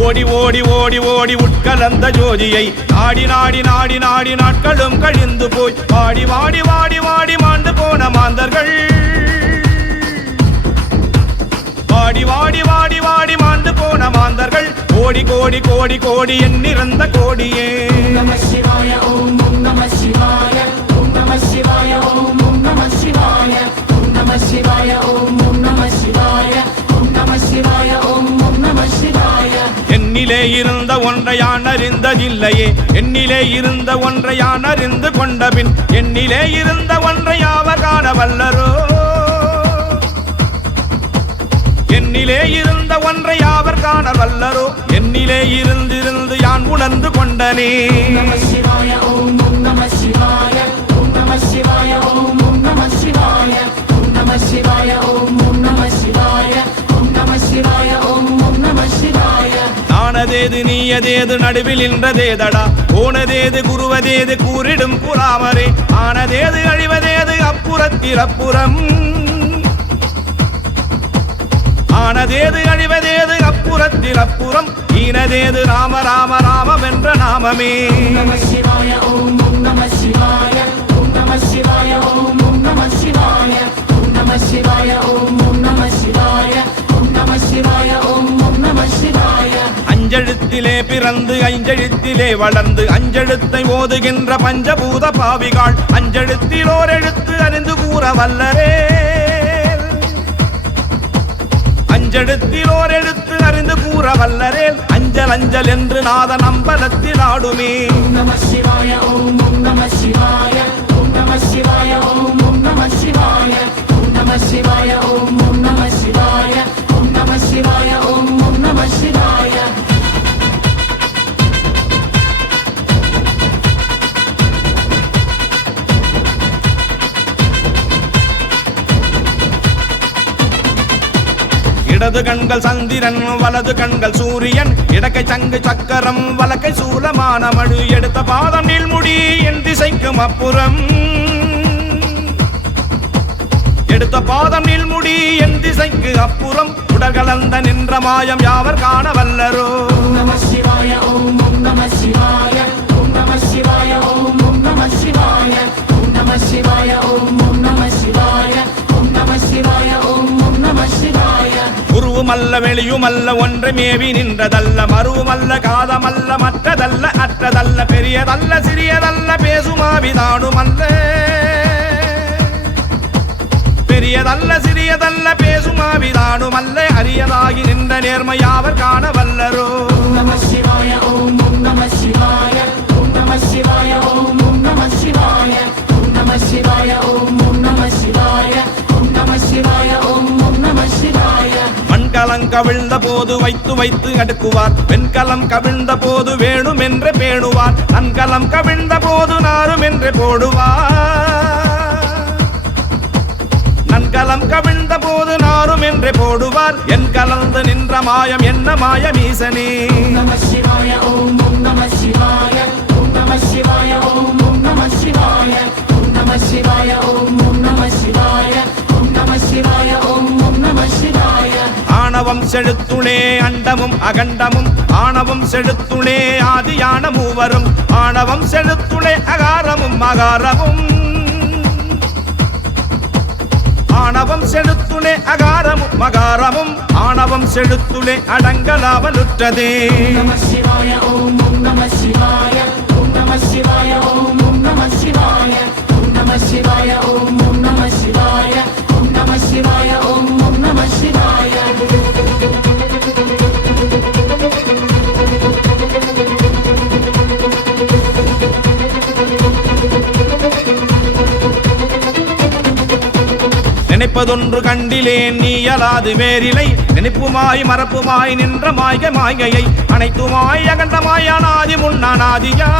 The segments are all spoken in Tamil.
ஓடி ஓடி ஓடி ஓடி உட்கலந்த ஜோதியை நாடி நாடி நாடி நாடி நாட்களும் கழிந்து போய் வாடி வாடி வாடி வாடி மாண்டு போன மாந்தர்கள் வாடி வாடி வாடி வாடி மாண்டு போன மாந்தர்கள் கோடி கோடி கோடி கோடி எண்ணிறந்த கோடியே நம சிவாய ஓம் நம சிவாய ஓம் நம சிவாய ஓம் நம சிவாய ஓம் நம சிவாய ஓம் நம சிவாய ஓம் நம சிவாய ஓம் நம சிவாய என்னிலே இருந்த ஒன்றை யான் அறிந்ததில்லையே என்னிலே இருந்த ஒன்றை யான் அறிந்து கொண்டபின் என்னிலே இருந்த ஒன்றை யாவர் காண வல்லரோ என்னிலே இருந்த ஒன்றை யாவர் காண வல்லரோ என்னிலே இருந்திருந்து யான் உணர்ந்து கொண்டனே நம சிவாய ஓம் நம சிவாய ஓம் நம சிவாய ஓம் நம சிவாய ஓம் நம சிவாய ஓம் நம சிவாய ஓம் நம சிவாய ஓம் நம சிவாய ஆனதேது நீயதேது நடுவில் நின்றதேதடா போனதேது குருவதேது கூறிடும் கூறாமரே ஆனதேது அழிவதேது அப்புறத்தில் அப்புறம் ஆனதேது அழிவதேது அப்புறத்தில் அப்புறம் ஈனதேது ராம ராம ராமம் என்ற நாமமே நம சிவாய ஓம் நம சிவாய ஓம் நம சிவாய ஓம் நம சிவாய ஓம் நம சிவாய ஓம் நம சிவாய ஓம் நம சிவாய ஓம் நம சிவாய அஞ்செழுத்திலே பிறந்து ஐஞ்செழுத்திலே வளர்ந்து அஞ்செழுத்தை ஓதுகின்ற பஞ்சபூத பாவிகாள் அஞ்செழுத்தில் ஓர் எழுத்து அறிந்து கூற வல்லரே அஞ்செழுத்தில் ஓர் எழுத்து அறிந்து கூற வல்லரேல் அஞ்சல் அஞ்சல் என்று நாதன் அம்பலத்தில் ஆடுமே நம சிவாய ஓம் நம சிவாய ஓம் நம சிவாய ஓம் நம சிவாய ஓம் நம சிவாய ஓம் நம சிவாய ஓம் நம சிவாய ஓம் நம சிவாய இடது கண்கள் சந்திரன் வலது கண்கள் சூரியன் இடக்கை சங்கு சக்கரம் வலக்கை சூலமான மழு எடுத்த பாதம் நீள்முடி என் திசைக்கும் அப்புறம் எடுத்த பாதம் நீள்முடி என் திசைக்கு அப்புறம் உடற்கலந்த நின்ற மாயம் யாவர் காண வல்லரோ நம சிவாய ஓம் நம சிவாய ஓம் நம சிவாய ஓம் நம சிவாய ஓம் நம சிவாய ஓம் நம சிவாய ஓம் நம சிவாய ஓம் நம சிவாய உருவுமல்ல வெளியுமல்ல ஒன்று மேவி நின்றதல்ல மருவுமல்ல காதமல்ல மற்றதல்ல அற்றதல்ல பெரியதல்ல சிறியதல்ல பேசுமாவிதானுமல்ல பெரியதல்ல சிறியதல்ல பேசுமாவிதானுமல்ல அரியதாகி நின்ற நேர்மையாவர் காண வல்லரோ நம சிவாய ஓம் நம சிவாய ஓம் நம சிவாய ஓம் நம சிவாய ஓம் நம சிவாய ஓம் நம சிவாய ஓம் நம சிவாய ஓம் நம சிவாய மண்கலம் கவிழ்ந்த போது வைத்து வைத்து அடுக்குவார் வெண்கலம் கவிழ்ந்த போது வேணும் என்று பேணுவார் நன்கலம் கவிழ்ந்த போது நாரும் என்று போடுவார் நன்கலம் கவிழ்ந்த போது நாரும் என்று போடுவார் என் கலந்து நின்ற மாயம் என்ன மாயம் ஈசனே நம சிவாய ஓம் நம சிவாய ஓம் நம சிவாய ஓம் நம சிவாய ஓம் நம சிவாய ஓம் நம சிவாய ஓம் நம சிவாய ஓம் நம சிவாய ஆணவம் செழுத்துளே அண்டமும் அகண்டமும் ஆணவம் செழுத்துளே ஆதியான மூவரும் ஆணவம் செழுத்துளே அகாரமும் அகாரமும் ஆணவம் செழுத்துளே அகாரமும் மகாரமும் ஆணவம் செழுத்துளே அடங்கலாவலுற்றதே நம சிவாய ஓம் நம சிவாய ஓம் நம சிவாய ஓம் நம சிவாய ஓம் நம சிவாய ஓம் நம சிவாய ஓம் நம சிவாய ஓம் நம சிவாய நினைப்பதொன்று கண்டிலேன் நீ அலாது வேறிலை நினைப்புமாய் மறப்புமாய் நின்ற மாய்க மாய்கையை அனைத்துமாய் அகண்டமாய் அனாதி முன்னாதியா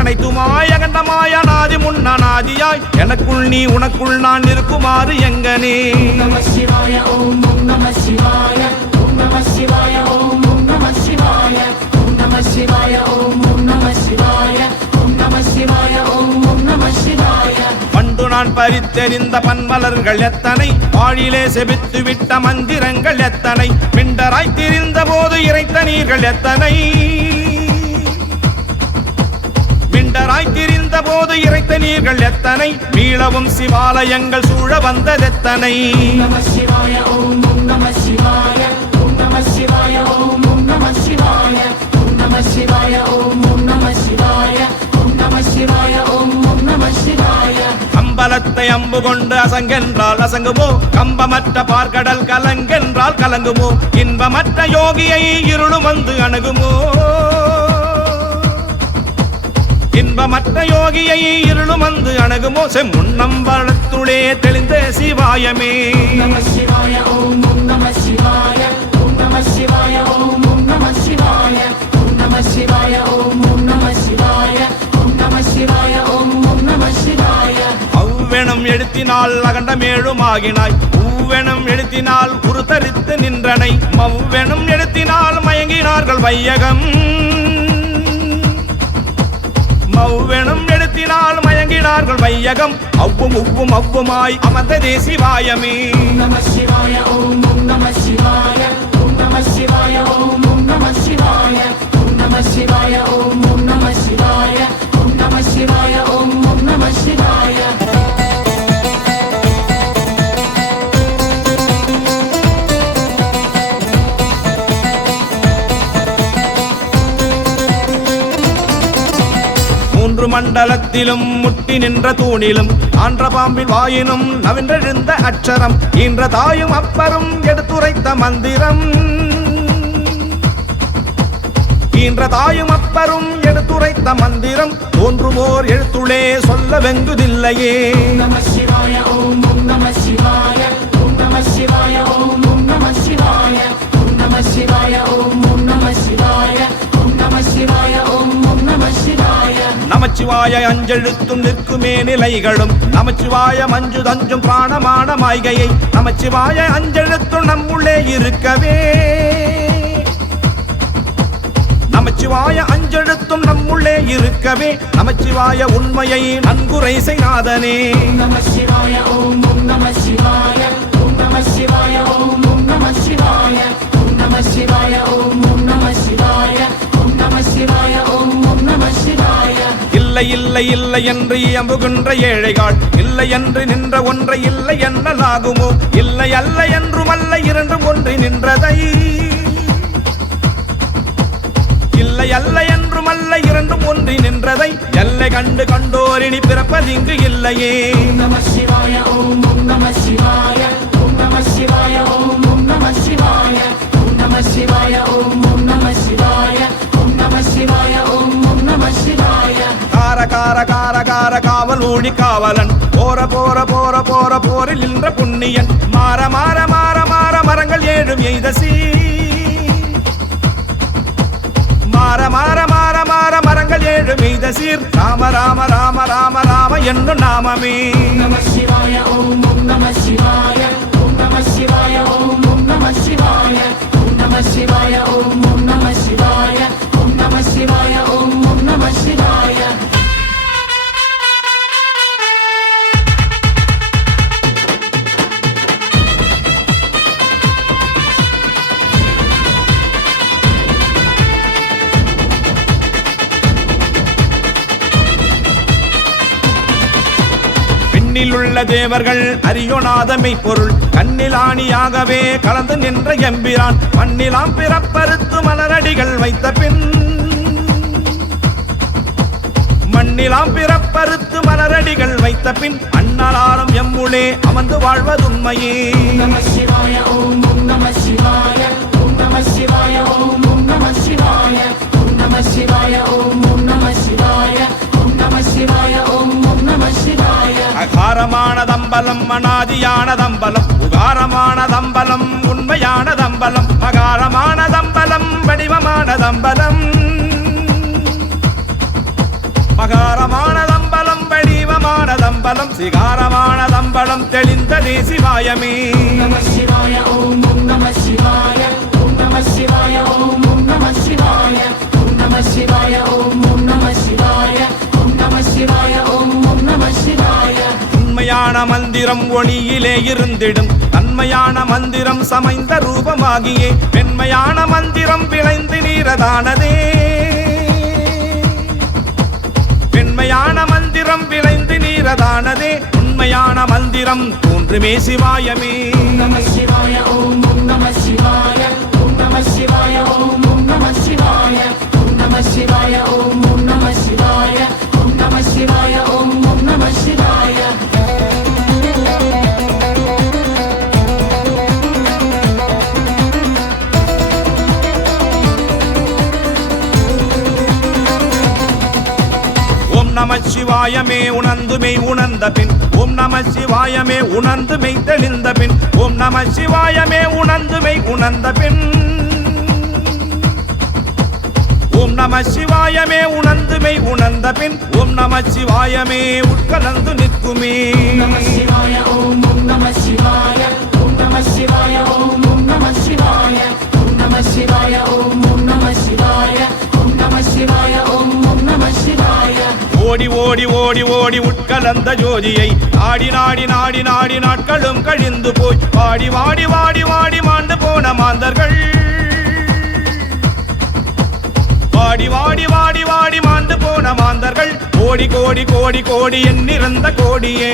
அனைத்துமாய் அகண்டமாய் அனாதி முன்னாதியாய் எனக்குள் நீ உனக்குள் நான் இருக்குமாறு எங்கனே நம சிவாய ஓம் நம சிவாய ஓம் நம சிவாய ஓம் நம சிவாய ஓம் நம சிவாய ஓம் நம சிவாய ஓம் நம சிவாய ஓம் நம சிவாய நான் பறித்தெறிந்த பன்மலர்கள் எத்தனை, வாழிலே செபித்து விட்ட மந்திரங்கள் எத்தனை, மிண்டராய் திரிந்த போது இறைத்த நீர்கள் எத்தனை, மிண்டராய் திரிந்த போது இறைத்த நீர்கள் எத்தனை, மீளவும் சிவாலயங்கள் சூழ வந்ததெத்தனை. நம சிவாய ஓம் நம சிவாய ஓம் நம சிவாய ஓம் நம சிவாய ஓம் நம சிவாய ஓம் நம சிவாய ஓம் நம சிவாய ஓம் நம சிவாய. அம்பலத்தை அம்பு கொண்டு அசங்கென்றால் அசங்குமோ, கம்பமற்ற பார்க்கடல் கலங்கென்றால் கலங்குமோ, இன்பமற்ற யோகியை இருளும் வந்து அணுகுமோ, இன்பமற்ற யோகியை இருளும் வந்து அணுகுமோ, செம்முன்னம்பலத்துளே தெளிந்த சிவாயமே. நம சிவாய ஓம் நம சிவாய ஓம் நம சிவாய ஓம் நம சிவாய ஓம் நம சிவாய ஓம் நம சிவாய ஓம் நம சிவாய ஓம் நம சிவாய. அவ்வெனும் எழுத்தினால் அகண்டமேழுமாகினாய், ஊவெனும் எழுத்தினால் உருத்தரித்து நின்றனை, மவ்வெனும் எழுத்தினால் மயங்கினார்கள் வையகம், மவ்வெனும் எழுத்தினால் மயங்கினார்கள் வையகம், அவ்வும் உவ்வும் அவ்வுமாய் அமர்ந்ததே சிவாயமே. நம சிவாய ஓம் நம சிவாய ஓம் நம சிவாய ஓம் நம சிவாய ஓம் நம சிவாய ஓம் நம சிவாய ஓம் நம சிவாய ஓம் நம சிவாய. மூன்று மண்டலத்திலும் முட்டி நின்ற தூணிலும், ஆன்ற பாம்பின் வாயினும் நவின்றெழுந்த அட்சரம், ஈன்ற தாயும் அப்பரும் எடுத்துரைத்த மந்திரம், ஈன்ற தாயும் அப்பரும் எடுத்துரைத்த மந்திரம், தோன்றுமோர் எழுத்துளே சொல்ல வெங்குதில்லையே. நம சிவாய ஓம் நம சிவாய ஓம் நம சிவாய ஓம் நம சிவாய ஓம் நம சிவாய ஓம் நம சிவாய ஓம் நம சிவாய ஓம் நம சிவாய. நமச்சிவாய அஞ்செழுத்தும் நிற்குமே நிலைகளும், நமச்சிவாய மஞ்சு தஞ்சும் பிராணமான மாய்கையை, நமச்சிவாய அஞ்செழுத்தும் நம்முள்ளே இருக்கவே, நமச்சிவாய அஞ்செழுத்தும் நம்முள்ளே இருக்கவே, நமச்சிவாய உண்மையை நன்குரை செய்யாதனே. நம சிவாய ஓம் நம சிவாய ஓம் நம சிவாய ஓம் நம சிவாய ஓம் நம சிவாய ஓம் நம சிவாய ஓம் நம சிவாய ஓம் நம சிவாய. இல்லை இல்லை இல்லை என்று அம்புகின்ற ஏழைகள், இல்லை என்று நின்ற ஒன்றை இல்லை என்னலாகுமோ, இல்லை அல்ல என்றும் அல்ல இரண்டும் ஒன்றி நின்றதை, இல்லை அல்ல என்றும் அல்ல இரண்டும் ஒன்றி நின்றதை, எல்லை கண்டு கண்டோரினி பிறப்பதிங்கு இல்லையே. நம சிவாய ஓம் நம சிவாய ஓம் நம சிவாய ஓம் நம சிவாய ஓம் நம சிவாய ஓம் நம சிவாய ஓம் நம சிவாய ஓம் நம சிவாய. கார கார கார கார காவல் ஊழி காவலன், போற போற போற போற போரில் நின்ற புண்ணியன், மாற மாற மாற மாற மரங்கள் ஏழும் எய்தசி, மாற மாற மாற மாற மரங்கள் ஏழு மீத சீர், ராம ராம ராம ராம ராம என்னும் நாமமே. நம சிவாய ஓம் நம சிவாய ஓம் நம சிவாய ஓம் நம சிவாய ஓம் நம சிவாய ஓம் நம சிவாய ஓம் நம சிவாய ஓம் நம சிவாய. உள்ள தேவர்கள் அறியோனாதமை பொருள், கண்ணிலாணியாகவே கலந்து நின்ற எம்பிரான், மண்ணிலாம் பிறப்பறுத்து மலரடிகள் வைத்த பின், மண்ணிலாம் பிறப்பறுத்து மலரடிகள் வைத்த பின், அண்ணலாரம் எம்முளே அமர்ந்து வாழ்வதுண்மையே. நம சிவாய ஓம் நம சிவாய ஓம் நம சிவாய ஓம் நம சிவாய ஓம் நம சிவாய ஓம் நம சிவாய ஓம் நம சிவாய ஓம் நம சிவாய. அகாரமானதம்பலம் அநாதியானதம்பலம், உகாரமானதம்பலம் உண்மையானதம்பலம், மகாரமானதம்பலம் வடிவமானதம்பலம், மகாரமானதம்பலம் வடிவமானதம்பலம், சிகாரமானதம்பலம் தெளிந்ததே சிவாயமே. நம சிவாய ஓம் நம சிவாய ஓம் நம சிவாய ஓம் நம சிவாய ஓம் நம சிவாய ஓம் நம சிவாய ஓம் நம சிவாய ஓம் நம சிவாய. உண்மையான மந்திரம் ஒளியிலே இருந்திடும் தன்மையான மந்திரம் சமைந்த ரூபமாகியே வெண்மையான மந்திரம் விளைந்து நீரதானதே வெண்மையான மந்திரம் விளைந்து நீரதானதே உண்மையான மந்திரம் தோன்றுமே சிவாயமே நம சிவாய ஓம் நம சிவாய ஓம் நம சிவாய ஓம் நம சிவாய ஓம் நம சிவாய ஓம் நம சிவாய ஓம் நம சிவாய ஓம் நம சிவாய நம சிவாயமே உணர்ந்துமை உணர்ந்த பின் ஓம் நம சிவாயமே உணர்ந்துமை தெளிந்த பின் ஓம் நம சிவாயமே உணர்ந்துமை உணர்ந்த பின் ஓம் நம சிவாயமே உணர்ந்துமை உணர்ந்த பின் ஓம் நம சிவாயமே உட்கலந்து நிற்குமே நம சிவாய ஓம் நம சிவாய ஓம் நம சிவாய ஓம் நம சிவாய ஓம் நம சிவாய ஓம் நம சிவாய ஓம் நம சிவாய ஓம் நம சிவாய ஓடி ஓடி ஓடி ஓடி உட்கலந்த ஜோதியை நாடி நாடி நாடி நாடி நாட்களும் கழிந்து போய் வாடி வாடி வாடி வாடி மாண்டு போன மாந்தர்கள் வாடி வாடி வாடி வாடி மாண்டு போன மாந்தர்கள் கோடி கோடி கோடி கோடி எண்ணிறந்த கோடியே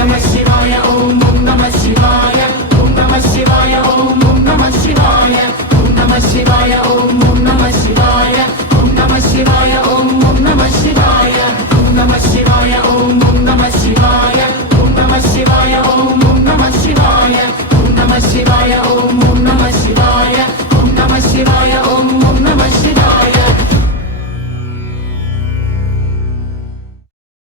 நம சிவாய ஓம் நம சிவாய ஓம் நம சிவாய ஓம் நம சிவாய